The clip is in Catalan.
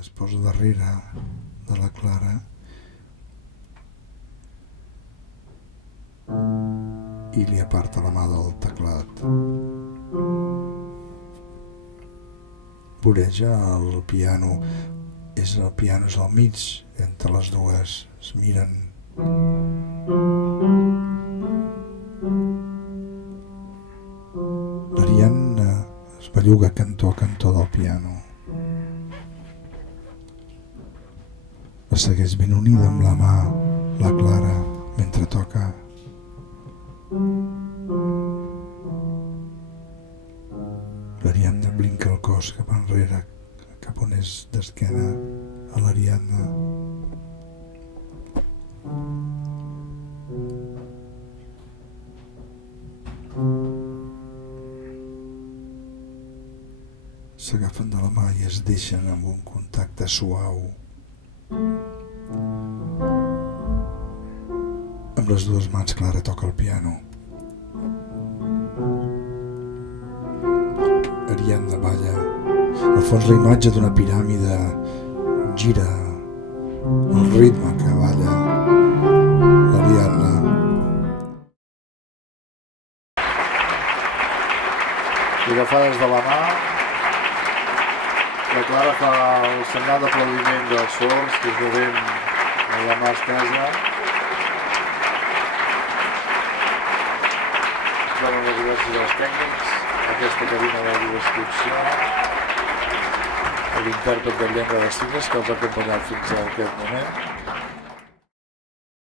Es posa darrere de la Clara i li aparta la mà del teclat. Voreja el piano. El piano és al mig, entre les dues es miren. L'Ariadna es belluga cantó a cantó del piano. La segueix ben unida amb la mà la Clara mentre toca. L'Ariadna blinca el cos cap enrere, cap on és d'esquena a l'Ariadna. S'agafen de la mà i es deixen amb un contacte suau. Amb les dues mans Clara toca el piano. Ariadna balla. Al fons la imatge d'una piràmide gira el ritme que balla l'Ariadna. I agafades de la mà, la Clara fa el senyal d'aplaudiment dels sords, que es veuen amb la mà estesa. Donen les gràcies als tècnics, aquesta cabina d'audiodescripció, a l'intèrpret de llengua de signes que els ha acompanyat fins a aquest moment.